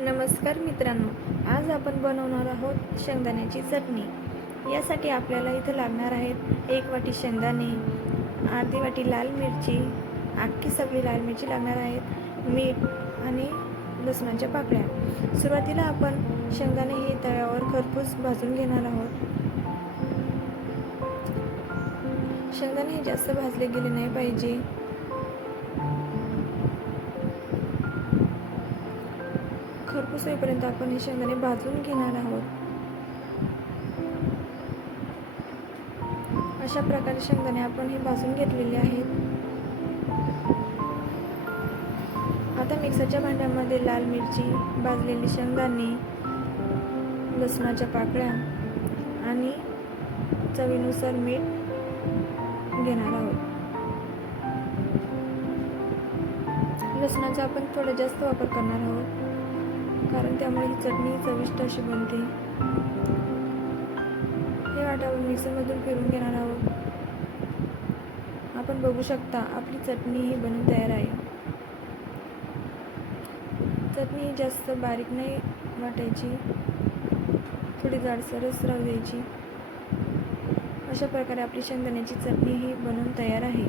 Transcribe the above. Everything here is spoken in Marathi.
नमस्कार मित्रांनो आज आपण बनवणार आहोत शेंगदाण्याची चटणी. यासाठी आपल्याला इथं लागणार आहेत एक वाटी शेंगदाणे अर्धी वाटी लाल मिरची अख्खी सगळी लाल मिरची लागणार आहेत मीठ आणि लसणाच्या पाकळ्या. सुरुवातीला आपण शेंगदाणे हे तव्यावर खरपूस भाजून घेणार आहोत. शेंगदाणे हे जास्त भाजले गेले नाही पाहिजे. खरपूस होईपर्यंत आपण हे शेंगदाणे भाजून घेणार आहोत. अशा प्रकारे शेंगदाणे आपण हे भाजून घेतलेले आहेत. आता मिक्सरच्या भांड्यामध्ये लाल मिरची भाजलेली शेंगदाणे लसणाच्या पाकळ्या आणि चवीनुसार मीठ घेणार आहोत. लसणाचा आपण थोडा जास्त वापर करणार आहोत. कारण त्यामुळे ही चटणी चविष्ट अशी बनते. हे वाटावं मिक्सरमधून फिरून घेणार आहोत. आपण बघू शकता आपली चटणी ही बनून तयार आहे. चटणी ही जास्त बारीक नाही वाटायची. थोडी जाडसरच राहू द्यायची. अशा प्रकारे आपली शेंगदाण्याची चटणी ही बनवून तयार आहे.